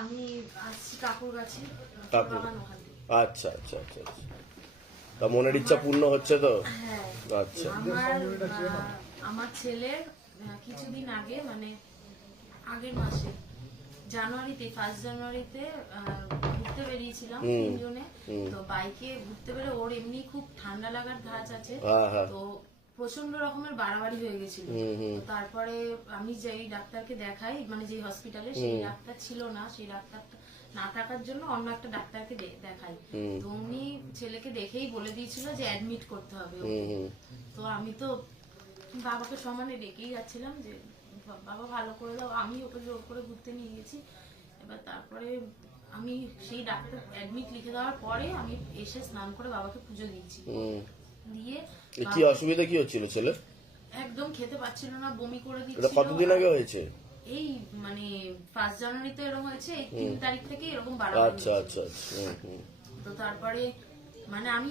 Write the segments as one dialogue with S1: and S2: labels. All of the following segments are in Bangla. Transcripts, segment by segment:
S1: আমি আসছি কাকুর কাছে
S2: আচ্ছা আচ্ছা আচ্ছা আচ্ছা। তা মনের ইচ্ছা পূর্ণ হচ্ছে তো?
S1: হ্যাঁ।
S2: আচ্ছা।
S1: আমার ছেলের কিছুদিন আগে মানে আগের মাসে জানুয়ারিতে ফার্স্ট জানুয়ারিতে ঘুরতে বেরিয়েছিলাম তিনজনে। তো বাইকে ঘুরতে বেরো ওর এমনি খুব ঠান্ডা লাগার ধাঁচ আছে।
S2: হ্যাঁ হ্যাঁ।
S1: তো প্রচণ্ড রকমের বাড়াবাড়ি হয়ে গেছিল। তারপরে আমি যেই ডাক্তারকে দেখাই মানে যে হসপিটালে সেই ডাক্তার ছিল না সেই ডাক্তারটা না থাকার জন্য অন্য একটা ডাক্তারকে দেখাই। তো উনি ছেলেকে দেখেই বলে দিয়েছিল যে অ্যাডমিট করতে হবে তো আমি তো বাবাকে সমানে ডেকেই যাচ্ছিলাম যে বাবা ভালো করে দাও। আমি ওকে জোর করে ঘুরতে নিয়ে গেছি। এবার তারপরে আমি সেই ডাক্তার অ্যাডমিট লিখে দেওয়ার পরে আমি এসে স্নান করে বাবাকে পুজো দিয়েছি। দিয়ে
S2: কি অসুবিধা কি হচ্ছিল ছেলে?
S1: একদম খেতে পাচ্ছিল না বমি করে
S2: এটা কতদিন আগে হয়েছে?
S1: এই মানে ফার্স্ট জানুয়ারিতে এরকম হয়েছে এই তিন তারিখ থেকে এরকম বাড়াবাড়ি
S2: আচ্ছা আচ্ছা আচ্ছা
S1: তো তারপরে মানে আমি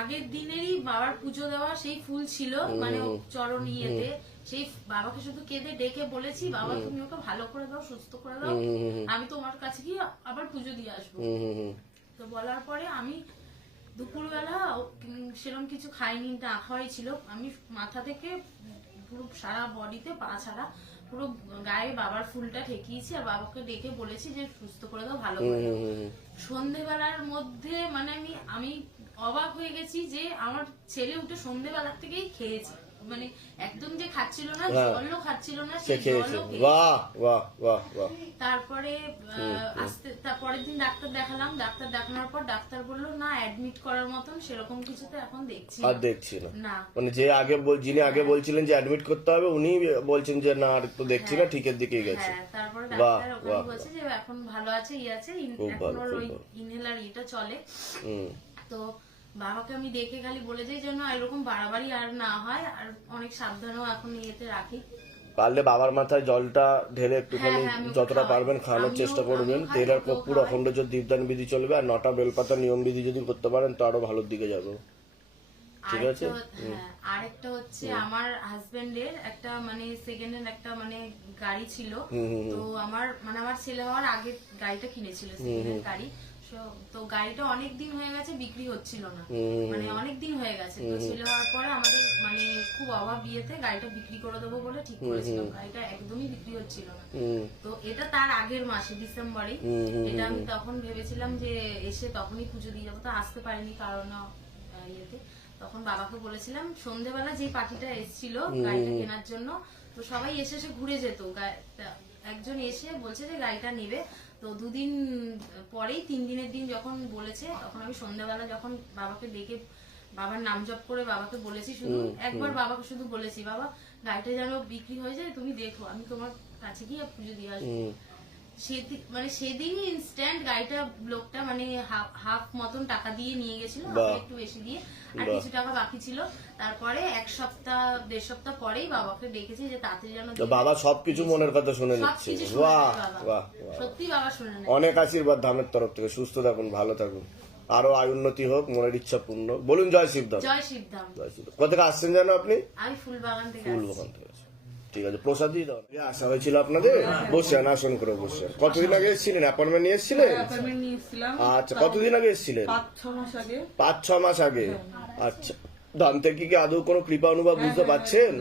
S1: আগের দিনেরই বাবার পুজো দেওয়া সেই ফুল ছিল মানে চরণ ইয়েতে। সেই বাবাকে শুধু কেঁদে ডেকে বলেছি বাবা তুমি ওকে ভালো করে দাও সুস্থ করে দাও। আমি তোমার কাছে গিয়ে আবার পুজো দিয়ে আসব। তো বলার পরে আমি দুপুরবেলা সেরকম কিছু খাইনি না খাওয়াই ছিল। আমি মাথা থেকে পুরো সারা বডিতে পা ছাড়া পুরো গায়ে বাবার ফুলটা ঠেকিয়েছি আর বাবাকে ডেকে বলেছি যে সুস্থ করে দাও ভালো করে। সন্ধেবেলার মধ্যে মানে আমি আমি অবাক হয়ে গেছি যে আমার ছেলে উঠে সন্ধেবেলার থেকেই খেয়েছে। মানে একদম যে খাচ্ছিল না
S2: হ্যাঁ।
S1: জলও খাচ্ছিল না
S2: সে খেয়েছে। বাহ বাহ বাহ বাহ।
S1: তারপরে আস্তে তারপরের দিন ডাক্তার দেখালাম ডাক্তার দেখানোর পর ডাক্তার বলল না অ্যাডমিট করার মতন সেরকম কিছু তো এখন দেখছি
S2: আর। দেখছি না। মানে যে আগে বল- যিনি আগে বলছিলেন যে অ্যাডমিট করতে হবে উনি বলছেন যে না আর তো দেখছি না ঠিকের দিকে গেছে।
S1: হ্যাঁ তারপরে ডাক্তার ওখানে বলছে যে এখন ভালো আছে ই আছে এখন ওই ইনহেলার ইটা চলে।
S2: হুম।
S1: তো বাবাকে আমি দেখে খালি বলে যাই যেন এরকম বাড়াবাড়ি আর না হয় আর অনেক সাবধানেও এখন ইয়েতে রাখি।
S2: পারলে বাবার মাথায় জলটা ঢেলে একটুখানি
S1: হ্যাঁ, হ্যাঁ, আমি ওকে
S2: যতটা পারবেন খাওয়ানোর চেষ্টা করবেন। তেল আর কর্পূর অখণ্ড যে দীপদান বিধি চলবে আর নটা বেলপাতা নিয়ম বিধি যদি করতে পারেন তো আরও ভালোর দিকে যাবে। ঠিক আছে?
S1: হ্যাঁ আরেকটা হচ্ছে আমার হাজবেন্ডের একটা মানে সেকেন্ড হ্যান্ড একটা মানে গাড়ি ছিল। তো আমার মানে আমার ছেলে হওয়ার আগে গাড়িটা কিনেছিল সেকেন্ড হ্যান্ড গাড়ি। তো গাড়িটা অনেক দিন হয়ে গেছে বিক্রি হচ্ছিল না। মানে অনেক দিন হয়ে গেছে। তো ছেলে হওয়ার পরে আমাদের মানে খুব অভাব বিয়েতে গাড়িটা বিক্রি করে দেবো বলে ঠিক করেছিলাম। গাড়িটা একদমই বিক্রি হচ্ছিল না। তো এটা তার আগের মাসে ডিসেম্বরে। এটা আমি তখন ভেবেছিলাম যে এসে তখনই পুজো দিয়ে যাব তো আসতে পারিনি কারণ ইয়েতে। তখন বাবাকে বলেছিলাম সন্ধেবেলা যে পাখিটা এসেছিল গাড়িটা কেনার জন্য তো সবাই এসে এসে ঘুরে যেত। গা- তা- একজন এসে বলছে যে গাড়িটা নেবে। তো দুদিন পরেই তিন দিনের দিন যখন বলেছে তখন আমি সন্ধ্যাবেলা যখন বাবাকে ডেকে বাবার নাম জপ করে বাবাকে বলেছি শুধু একবার বাবাকে শুধু বলেছি বাবা গাড়িটা যেন বিক্রি হয়ে যায় তুমি দেখো আমি তোমার কাছে গিয়ে পুজো দিয়ে আসব। সেদিন মানে সেদিনই ইনস্ট্যান্ট গাড়িটা লোকটা মানে হাফ- মতন টাকা দিয়ে নিয়ে গেছিল একটু বেশি দিয়ে আর কিছু টাকা বাকি ছিল। তারপরে এক সপ্তাহ দেড় সপ্তাহ পরেই বাবাকে ডেকেছি যে তাড়াতাড়ি যেন
S2: বাবা সবকিছু মনের কথা শুনে নিচ্ছে। বাহ বাহ বাহ
S1: সত্যি বাবা শুনে
S2: অনেক আশীর্বাদ ধামের তরফ থেকে। সুস্থ থাকুন ভালো থাকুন। আরও আয় উন্নতি হোক মনের ইচ্ছা পূর্ণ বলুন জয় শিবধাম।
S1: জয় শিবধাম।
S2: জয় শিবধাম। কোথা থেকে আসছেন জানো আপনি?
S1: আমি ফুল বাগান থেকে
S2: ফুল
S1: আসছি।
S2: বাগান থেকে। ঠিক আছে প্রসাদ দিয়ে দাও। আসা হয়েছিল আপনাদের? বসছেন আসন করে বসছেন কতদিন আগে এসেছিলেন? অ্যাপয়েন্টমেন্ট নিয়ে এসেছিলেন? আচ্ছা কতদিন আগে এসেছিলেন?
S3: পাঁচ ছ মাস আগে।
S2: আচ্ছা। দান্তের কি কি আদৌ কোনো কৃপা অনুভব বুঝতে পারছেন।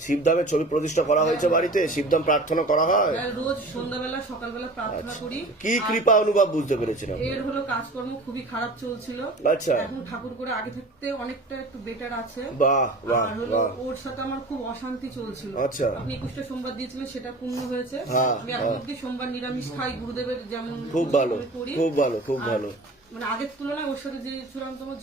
S2: শিবধামের ছবি প্রতিষ্ঠা করা হয়েছে বাড়িতে? শিবধাম প্রার্থনা করা হয়?
S3: রোজ সন্ধ্যাবেলা সকালবেলা প্রার্থনা করি।
S2: কি কৃপা অনুভব বুঝতে পেরেছেন
S3: এর হলো কাজকর্ম খুবই খারাপ চলছিল।
S2: আচ্ছা।
S3: এখন ঠাকুর করে আগে থাকতে অনেকটা একটু বেটার আছে।
S2: বাহ বাহ
S3: ওর সাথে আমার খুব অশান্তি চলছিল।
S2: আচ্ছা।
S3: আপনি একুশটা সোমবার দিয়েছিলেন সেটা পূর্ণ হয়েছে।
S2: হ্যাঁ,
S3: আমি এখন অব্দি সোমবার নিরামিষ খাই গুরুদেবের যেমন
S2: খুব ভালো খুব ভালো খুব ভালো।
S3: মানে আগের তুলনায় ওর সাথে যে চূড়ান্ত আমার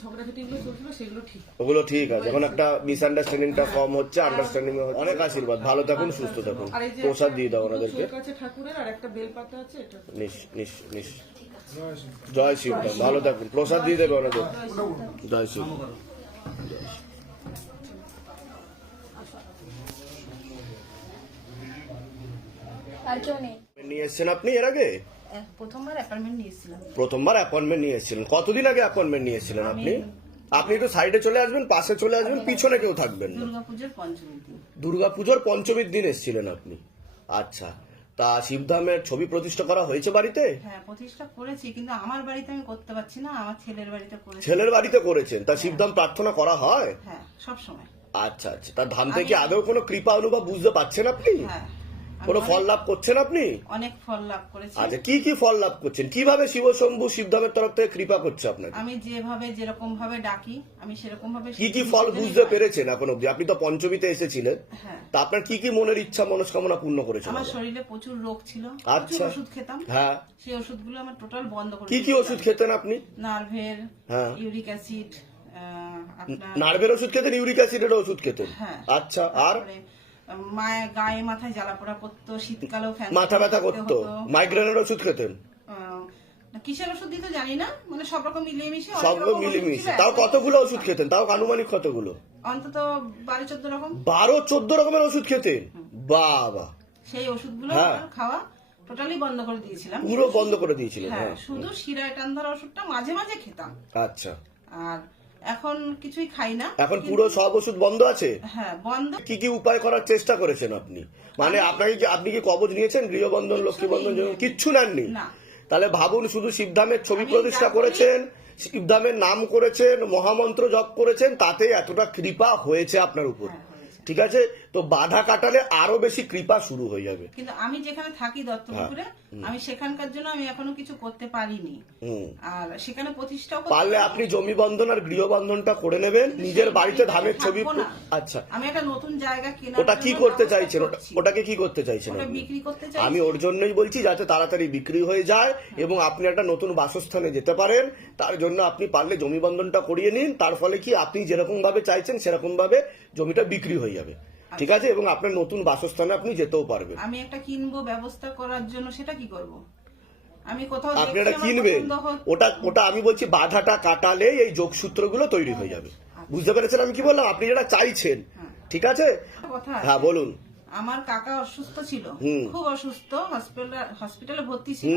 S3: চলছিল সেগুলো ঠিক।
S2: ওগুলো ঠিক আছে। এখন একটা মিসআন্ডারস্ট্যান্ডিংটা কম হচ্ছে আন্ডারস্ট্যান্ডিং অনেক আশীর্বাদ। ভালো থাকুন সুস্থ থাকুন। প্রসাদ দিয়ে দাও ওনাদেরকে।
S3: চোখ আছে ঠাকুরের আর একটা বেলপাতা আছে এটা
S2: নিস নিস নিস জয় ভালো থাকুন। প্রসাদ দিয়ে দেবে ওনাদের। জয় শিব নিয়ে এসেছেন আপনি এর আগে?
S1: প্রথমবার অ্যাপয়েন্টমেন্ট নিয়েছিলাম।
S2: প্রথমবার অ্যাপয়েন্টমেন্ট নিয়ে এসেছিলেন কতদিন আগে অ্যাপয়েন্টমেন্ট নিয়েছিলেন আপনি? আপনি একটু সাইডে চলে আসবেন পাশে চলে আসবেন পিছনে কেউ থাকবেন
S1: দুর্গাপুজোর পঞ্চমী দিন।
S2: দুর্গাপুজোর পঞ্চমীর দিন এসেছিলেন আপনি। আচ্ছা তা শিবধামের ছবি প্রতিষ্ঠা করা হয়েছে বাড়িতে?
S4: হ্যাঁ প্রতিষ্ঠা করেছি কিন্তু আমার বাড়িতে আমি করতে পারছি না আমার ছেলের বাড়িতে করেছি।
S2: ছেলের বাড়িতে করেছেন তা শিবধাম প্রার্থনা করা হয়?
S4: হ্যাঁ সব সময়
S2: আচ্ছা আচ্ছা তা ধাম থেকে আদৌ কোনো কৃপা অনুভব বুঝতে পারছেন আপনি?
S4: হ্যাঁ।
S2: কোনো ফল লাভ করছেন আপনি?
S4: অনেক ফল লাভ করেছি।
S2: আচ্ছা কি কি ফল লাভ করছেন? কীভাবে শিবশম্ভু শিবধামের তরফ থেকে কৃপা করছে আপনাকে?
S4: আমি যেভাবে যেরকম ভাবে ডাকি আমি সেরকম ভাবে
S2: কি কি ফল বুঝতে পেরেছেন এখন অব্দি আপনি তো পঞ্চমীতে এসেছিলেন।
S4: হ্যাঁ।
S2: তা আপনার কি কি মনের ইচ্ছা মনস্কামনা পূর্ণ করেছেন
S4: আমার শরীরে প্রচুর রোগ ছিল।
S2: আচ্ছা।
S4: ওষুধ খেতাম।
S2: হ্যাঁ।
S4: সেই ওষুধগুলো আমার টোটাল বন্ধ করে
S2: কি কি ওষুধ খেতেন আপনি?
S4: নার্ভের
S2: হ্যাঁ।
S4: ইউরিক অ্যাসিড
S2: নার্ভের ওষুধ খেতেন ইউরিক অ্যাসিডের ওষুধ খেতেন?
S4: হ্যাঁ।
S2: আচ্ছা আর?
S4: মায়ের গায়ে মাথায় জ্বালা পোড়া করতো শীতকালেও ফ্যান
S2: মাথা ব্যথা করতো মাইগ্রেনের ওষুধ খেতেন?
S4: কিসের ওষুধ দিত জানি না মানে সব রকম মিলিয়ে অনেক
S2: সবগুলো
S4: রকম
S2: মিলেমিশে
S4: ছিল,
S2: তাও কতগুলো
S4: ওষুধ
S2: খেতেন? তাও আনুমানিক কতগুলো?
S4: অন্তত বারো চোদ্দ রকম।
S2: বারো চোদ্দ রকমের ওষুধ খেতেন? বাবা।
S4: সেই ওষুধগুলো
S2: হ্যাঁ।
S4: খাওয়া টোটালি বন্ধ করে দিয়েছিলাম।
S2: পুরো বন্ধ করে দিয়েছিলেন
S4: হ্যাঁ
S2: হ্যাঁ।
S4: শুধু শিরায় টান ধরা ওষুধটা মাঝে মাঝে খেতাম।
S2: আচ্ছা।
S4: আর এখন কিছুই খাই না
S2: এখন পুরো সব ওষুধ বন্ধ আছে?
S4: হ্যাঁ বন্ধ।
S2: কি কি উপায় করার চেষ্টা করেছেন আপনি? মানে আপনাকে কি আপনি কি কবজ নিয়েছেন? গৃহবন্ধন লক্ষ্মী বন্ধন কিচ্ছু নেননি? তাহলে ভাবুন শুধু শিবধামের ছবি প্রতিষ্ঠা করেছেন শিবধামের নাম করেছেন মহামন্ত্র জপ করেছেন তাতে এতটা কৃপা হয়েছে আপনার উপর।
S4: হ্যাঁ।
S2: ঠিক আছে? তো বাধা কাটালে আরও বেশি কৃপা শুরু হয়ে যাবে।
S4: কিন্তু আমি যেখানে থাকি দত্তপুকুরে আমি সেখানকার জন্য আমি এখনও কিছু করতে পারিনি। আর সেখানে প্রতিষ্ঠা
S2: পারলে আপনি জমি বন্ধন আর গৃহবন্ধনটা করে নেবেন নিজের বাড়িতে ধামের ছবি আচ্ছা।
S4: আমি একটা নতুন জায়গা কেনা
S2: ওটা কি করতে চাইছেন? ওটা- ওটাকে কি করতে চাইছেন
S4: বিক্রি করতে চাই
S2: আমি ওর জন্যই বলছি যাতে তাড়াতাড়ি বিক্রি হয়ে যায় এবং আপনি একটা নতুন বাসস্থানে যেতে পারেন তার জন্য আপনি পারলে জমি বন্ধনটা করিয়ে নিন তার ফলে কি আপনি যেরকম ভাবে চাইছেন সেরকম ভাবে জমিটা বিক্রি হয়ে যাবে। ঠিক আছে? এবং আপনার নতুন বাসস্থানে আপনি যেতেও পারবেন।
S4: আমি একটা কিনবো ব্যবস্থা করার জন্য সেটা কি করব? আমি কোথাও
S2: আপনি
S4: দেখছি
S2: এটা কিনবেন ওটা ওটা আমি বলছি বাধাটা কাটালে এই যোগসূত্রগুলো তৈরি হয়ে যাবে। বুঝতে পেরেছেন আমি কি বললাম? আপনি যেটা চাইছেন। ঠিক
S4: একটা কথা আছে।
S2: হ্যাঁ বলুন।
S4: আমার কাকা অসুস্থ ছিল। খুব অসুস্থ হসপিটালে ভর্তি ছিল।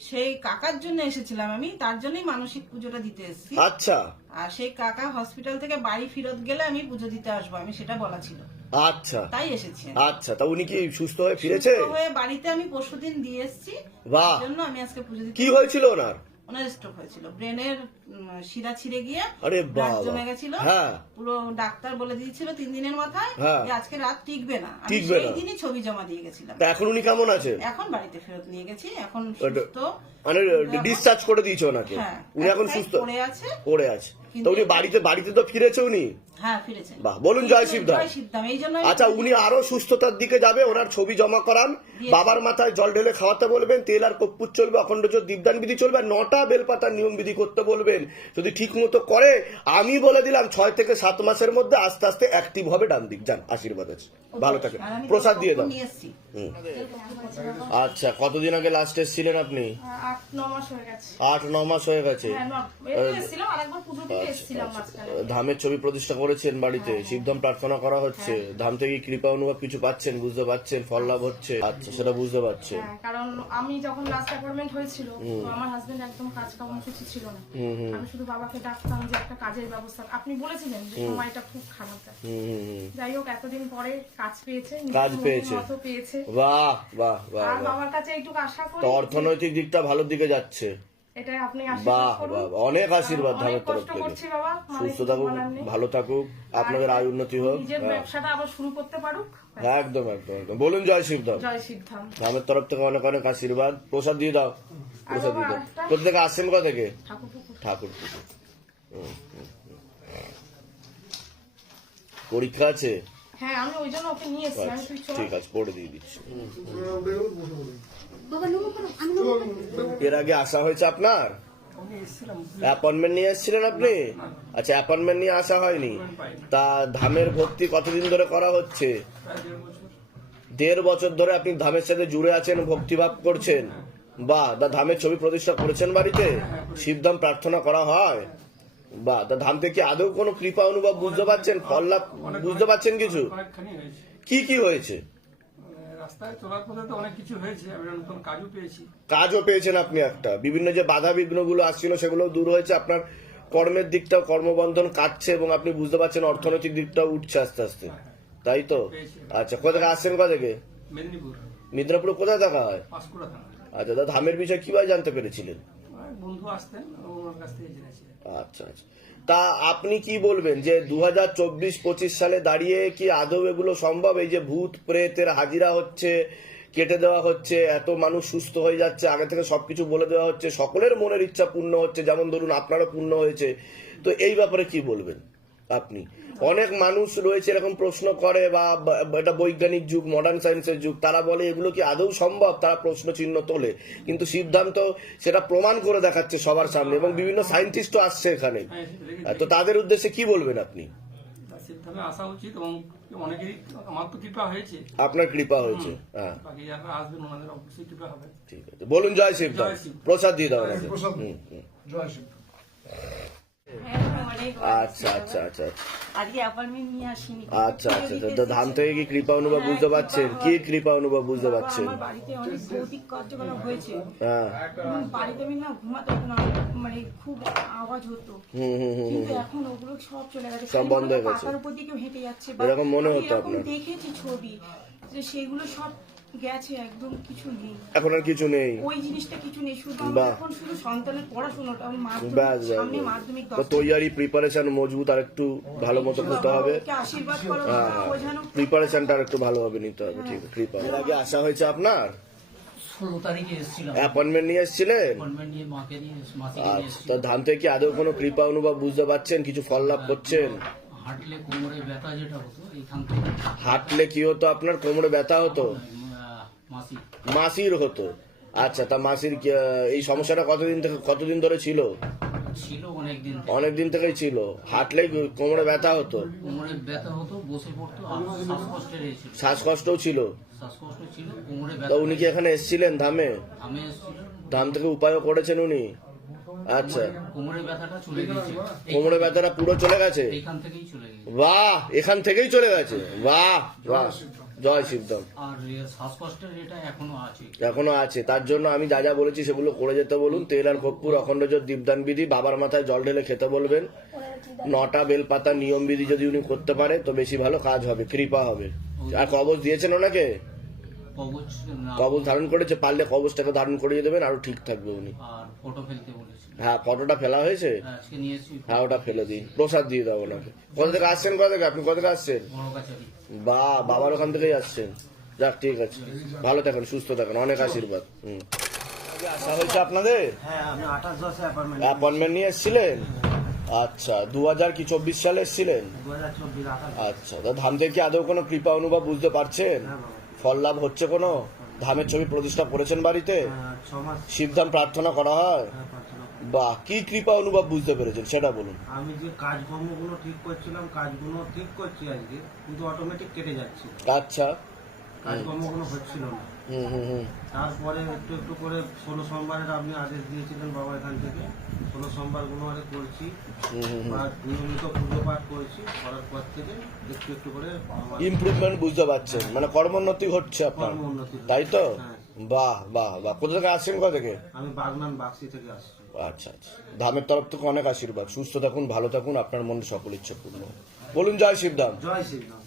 S4: সেই কাকার জন্য এসেছিলাম আমি তার জন্যই মানসিক পুজোটা দিতে এসেছি।
S2: আচ্ছা।
S4: আর সেই কাকা হসপিটাল থেকে বাড়ি ফেরত গেলে আমি পুজো দিতে আসব আমি সেটা বলা ছিল।
S2: আচ্ছা।
S4: তাই এসেছি
S2: আচ্ছা তা উনি কি সুস্থ হয়ে ফিরেছে?
S4: হয়ে বাড়িতে আমি পরশুদিন দিয়ে এসেছি।
S2: বাহ।
S4: জন্য আমি আজকে পুজো দিতে
S2: কি হয়েছিল ওনার?
S4: ওনার স্ট্রোক হয়েছিল। ব্রেনের শিরা ছিঁড়ে গিয়ে ব্লাড জমে গেছিল।
S2: হ্যাঁ।
S4: পুরো ডাক্তার বলে দিয়েছিল তিন দিনের মাথায়
S2: হ্যাঁ।
S4: যে আজকে রাত টিকবে না। আমি
S2: টিকবে
S4: সেই। দিনই ছবি জমা দিয়ে গেছিলাম।
S2: এখন উনি কেমন আছেন?
S4: এখন বাড়িতে ফেরত নিয়ে গেছি এখন সুস্থ।
S2: মানে ডিসচার্জ করে দিয়েছে ওনাকে?
S4: হ্যাঁ।
S2: উনি এখন সুস্থ?
S4: পড়ে আছে।
S2: পড়ে আছে। তো উনি বাড়িতে বাড়িতে তো ফিরেছে উনি?
S4: হ্যাঁ
S2: বাহ বলুন জয় শিবধাম আচ্ছা উনি আরও সুস্থতার দিকে যাবে ওনার ছবি জমা করান। বাবার মাথায় জল ঢেলে খাওয়াতে বলবেন তেল আর কর্পূর চলবে অখণ্ড দীপদান বিধি চলবে আর নটা বেলপাতার নিয়ম বিধি করতে বলবেন। যদি ঠিক মতো করে আমি বলে দিলাম ছয় থেকে সাত মাসের মধ্যে আস্তে আস্তে অ্যাক্টিভ হবে ডান দিক যান আশীর্বাদ আছে। ভালো থাকে প্রসাদ দিয়ে দাও। আচ্ছা কতদিন আগে লাস্ট এসেছিলেন আপনি?
S3: আট ন মাস হয়ে গেছে।
S2: আট ন মাস হয়ে গেছে।
S3: হ্যাঁ
S2: ধামের ছবি প্রতিষ্ঠা করেছেন বাড়িতে। শিবধাম প্রার্থনা করা হচ্ছে। ধাম থেকে কৃপা অনুভব কিছু পাচ্ছেন বুঝতে পাচ্ছেন ফল লাভ হচ্ছে। আচ্ছা সেটা বুঝতে পারছেন।
S3: হ্যাঁ, কারণ আমি যখন লাস্ট অ্যাপয়েন্টমেন্ট হয়েছিল আমার হাজবেন্ড একদম কাজ কাম কিছু ছিল না আমি শুধু বাবাকে ডাকতাম যে একটা কাজের ব্যবস্থা আপনি বলেছিলেন যে সময়টা খুব খারাপ যাই হোক এতদিন পরে কাজ পেয়েছে
S2: কাজ পেয়েছে।
S3: পেয়েছে।
S2: বাহ বাহ বাহ
S3: বাবার কাছে এইটুকু আশা করি
S2: অর্থনৈতিক দিকটা ভালোর দিকে যাচ্ছে।
S3: এটাই আপনি আশীর্বাদ করুন।
S2: অনেক আশীর্বাদ ধামের তরফ থেকে
S3: মানে
S2: সুস্থ থাকুক ভালো থাকুক আপনাদের আয় উন্নতি হোক।
S3: নিজের
S2: হ্যাঁ।
S3: ব্যবসাটা আবার শুরু করতে পারুক।
S2: একদম একদম একদম। বলুন জয় শিবধাম
S3: জয়
S2: ধামের তরফ থেকে অনেক অনেক আশীর্বাদ। প্রসাদ দিয়ে দাও। প্রসাদ দিয়ে দাও? কোথা থেকে আসছেন কোথা থেকে?
S3: ঠাকুর পুকুর।
S2: পরীক্ষা আছে?
S3: হ্যাঁ আমি ওই জন্য ওকে নিয়ে এসেছি। আমি তুই চল।
S2: ঠিক আছে পড়ে দিয়ে দিচ্ছি। এর আগে আসা হয়েছে আপনার? অ্যাপয়েন্টমেন্ট নিয়ে এসেছিলেন আপনি? আচ্ছা অ্যাপয়েন্টমেন্ট নিয়ে আসা হয়নি। তা ধামের ভর্তি কতদিন ধরে করা হচ্ছে? দেড় বছর ধরে আপনি ধামের সাথে জুড়ে আছেন ভক্তিভাব করছেন। বা দা ধামের ছবি প্রতিষ্ঠা করেছেন বাড়িতে? শিবধাম প্রার্থনা করা হয়? বা দা ধাম থেকে আদৌ কোনো কৃপা অনুভব বুঝতে পারছেন? ফল বুঝতে পারছেন কিছু? কি কি হয়েছে?
S5: রাস্তায় চলার পথে তো অনেক কিছু হয়েছে আমি নতুন কাজও পেয়েছি।
S2: কাজও পেয়েছেন আপনি একটা। বিভিন্ন যে বাধা বিঘ্নগুলো আসছিল সেগুলো দূর হয়েছে। আপনার কর্মের দিকটাও কর্মবন্ধন কাটছে এবং আপনি বুঝতে পারছেন অর্থনৈতিক দিকটাও উঠছে আস্তে আস্তে। তাই তো? আচ্ছা কোথা থেকে আসছেন কোথা থেকে?
S5: মেদিনীপুর।
S2: মিদনাপুরে কোথায় দেখা হয়? আচ্ছা দাদা ধামের বিষয়ে কীভাবে জানতে পেরেছিলেন?
S5: বন্ধু আসতেন
S2: আচ্ছা আচ্ছা। তা আপনি কি বলবেন যে দু হাজার চব্বিশ পঁচিশ সালে দাঁড়িয়ে কি আদৌ এগুলো সম্ভব? এই যে ভূত, প্রেতের হাজিরা হচ্ছে, কেটে দেওয়া হচ্ছে, এত মানুষ সুস্থ হয়ে যাচ্ছে, আগে থেকে সবকিছু বলে দেওয়া হচ্ছে, সকলের মনের ইচ্ছা পূর্ণ হচ্ছে, যেমন ধরুন আপনারও পূর্ণ হয়েছে, তো এই ব্যাপারে কি বলবেন? আপনি। অনেক মানুষ রয়েছে এরকম প্রশ্ন করে বা এটা বৈজ্ঞানিক যুগ মডার্ন সায়েন্সের যুগ তারা বলে এগুলো কি আদৌ সম্ভব? তারা প্রশ্ন চিহ্ন তোলে। কিন্তু সিদ্ধান্ত সেটা প্রমাণ করে দেখাচ্ছে সবার সামনে এবং বিভিন্ন সায়েন্টিস্টও আসছে এখানে।
S5: হ্যাঁ
S2: তো তাদের উদ্দেশ্যে কি বলবেন আপনি?
S5: আসা উচিত এবং অনেকেরই আমার তো কৃপা হয়েছে।
S2: আপনার কৃপা হয়েছে হ্যাঁ।
S5: বাকি যারা আসবেন ওনাদের অবশ্যই কৃপা হবে।
S2: ঠিক আছে। বলুন জয় শিব
S5: জয়
S2: প্রসাদ দিয়ে দাও।
S6: জয় শিব।
S2: আচ্ছা আচ্ছা আচ্ছা
S4: আজকে অ্যাপার্টমেন্ট নিয়ে আসিনি।
S2: তো ধাম থেকে কি কৃপা অনুভব বুঝতে পারছেন? কি কৃপা অনুভব বুঝতে পারছেন?
S4: বাড়িতে অনেক ভৌতিক কার্যকলাপ হয়েছে।
S2: হ্যাঁ।
S4: বাড়িতে আমি না ঘুমাতে না মানে খুব আওয়াজ হতো।
S2: হুম হুম হুম
S4: কিন্তু এখন ওগুলো সব চলে গেছে।
S2: সব বন্ধ হয়ে গেছে।
S4: পাতার উপর দিকে হেঁটে যাচ্ছে
S2: এরকম মনে হতো আপনার?
S4: দেখেছি ছবি যে সেগুলো সব গেছে একদম কিছু নেই।
S2: এখন আর কিছু নেই।
S4: ওই জিনিসটা কিছু নেই শুধু আমার। এখন শুধু সন্তানের পড়াশোনাটা মাধ্যমিক সামনে মাধ্যমিক
S2: তো তৈয়ারি প্রিপারেশন মজবুত আর একটু ভালো মতো করতে হবে।
S4: আশীর্বাদ করো
S2: হ্যাঁ
S4: ও যেন
S2: প্রিপারেশনটা আর একটু ভালোভাবে নিতে হবে ঠিক আছে কৃপা এর আগে আসা হয়েছে আপনার?
S7: ষোলো তারিখে এসেছিলাম।
S2: অ্যাপয়েন্টমেন্ট নিয়ে এসেছিলেন?
S7: অ্যাপয়েন্টমেন্ট নিয়ে মাকে নিয়ে মাসিকে নিয়ে
S2: আচ্ছা তো ধাম থেকে কি আদৌ কোনো কৃপা অনুভব বুঝতে পারছেন কিছু ফল লাভ করছেন?
S7: হাঁটলে কোমরে ব্যথা যেটা হতো এইখান থেকে
S2: হাঁটলে কি হতো আপনার? কোমরে ব্যথা হতো? মাসির হতো। আচ্ছা তা মাসির কি, এই সমস্যাটা কতদিন থেকে কতদিন ধরে ছিল?
S7: ছিল অনেকদিন।
S2: অনেক দিন থেকেই ছিল। হাঁটলেই কোমরে ব্যথা হতো?
S7: কোমরে ব্যথা হতো বসে পড়তো
S2: শ্বাসকষ্টও ছিল?
S7: শ্বাসকষ্ট ছিল কোমরে
S2: তা
S7: ব্যথা
S2: উনি কি এখানে এসেছিলেন ধামে?
S7: আমি এসেছিল।
S2: ধাম থেকে উপায়ও করেছেন উনি? আচ্ছা।
S7: কোমরে ব্যথাটা চলে গেছে
S2: কোমরে ব্যথাটা পুরো চলে গেছে?
S7: এইখান থেকেই চলে গেছে
S2: বাহ! এখান থেকেই চলে গেছে। বাহ! বাহ! জয় শিবদাম
S7: আর শ্বাসকষ্টের এটা এখনও আছে।
S2: এখনও আছে। তার জন্য আমি যা যা বলেছি সেগুলো করে যেতে বলুন। তেল আর কর্পূর অখণ্ড জোর দীপদান বিধি বাবার মাথায় জল ঢেলে খেতে বলবেন। নটা বেলপাতা নিয়ম বিধি যদি উনি করতে পারে তো বেশি ভালো কাজ হবে কৃপা হবে। আর কবচ দিয়েছেন ওনাকে?
S7: কবচ
S2: ধারণ করেছে পারলে কবচটাকে ধারণ করিয়ে দেবেন আরও ঠিক থাকবে উনি।
S7: ফটো ফেলতে বলেছিল
S2: হ্যাঁ ফটোটা ফেলা হয়েছে?
S7: আজকে নিয়ে এসেছি
S2: হ্যাঁ ওটা ফেলে দিন প্রসাদ দিয়ে দাও ওনাকে। কোথা থেকে আসছেন কোথা থেকে? আপনি কোথা থেকে আসছেন?
S7: বড়
S2: বা বাবার ওখান থেকেই আসছেন? যাক ঠিক আছে। ভালো থাকেন সুস্থ থাকেন। অনেক আশীর্বাদ। হুম। আসা হয়েছে আপনাদের?
S8: হ্যাঁ আমি আঠাশ দশে অ্যাপার্টমেন্ট
S2: অ্যাপয়েন্টমেন্ট নিয়ে এসেছিলেন? আচ্ছা দু হাজার কি চব্বিশ সালে এসেছিলেন? আচ্ছা তা ধাম থেকে কি আদৌ কোনো কৃপা অনুভব বুঝতে পারছেন? ফল লাভ হচ্ছে কোনো? ধামের ছবি প্রতিষ্ঠা করেছেন বাড়িতে? শিবধাম প্রার্থনা করা হয়?
S8: হ্যাঁ,
S2: বা কি কৃপা অনুভব বুঝতে পেরেছেন সেটা বলুন।
S8: আমি যে কাজকর্মগুলো ঠিক করছিলাম কাজগুলো ঠিক করছি আজকে কিন্তু অটোমেটিক কেটে যাচ্ছে।
S2: আচ্ছা।
S8: কাজকর্মগুলো হচ্ছিল না। তারপরে একটু একটু করে ষোলো সোমবারের আপনি আদেশ দিয়েছিলেন বাবা এখান থেকে। ষোলো সোমবারগুলো আরে করছি। বা নিয়মিত পুজো পাঠ করেছি করার পর থেকে একটু একটু করে
S2: ইমপ্রুভমেন্ট বুঝতে পারছেন। মানে কর্মোন্নতি হচ্ছে আপনার। তাই তো?
S8: হ্যাঁ।
S2: বাহ বাহ বাহ। কোথা থেকে আসছেন কোথা থেকে?
S8: আমি বাগনান বাক্সি থেকে আসছি।
S2: আচ্ছা আচ্ছা। ধামের তরফ থেকে অনেক আশীর্বাদ। সুস্থ থাকুন ভালো থাকুন। আপনার মনে সকল ইচ্ছে পূর্ণ বলুন জয় শিবধাম।
S8: জয় শ্রীরাম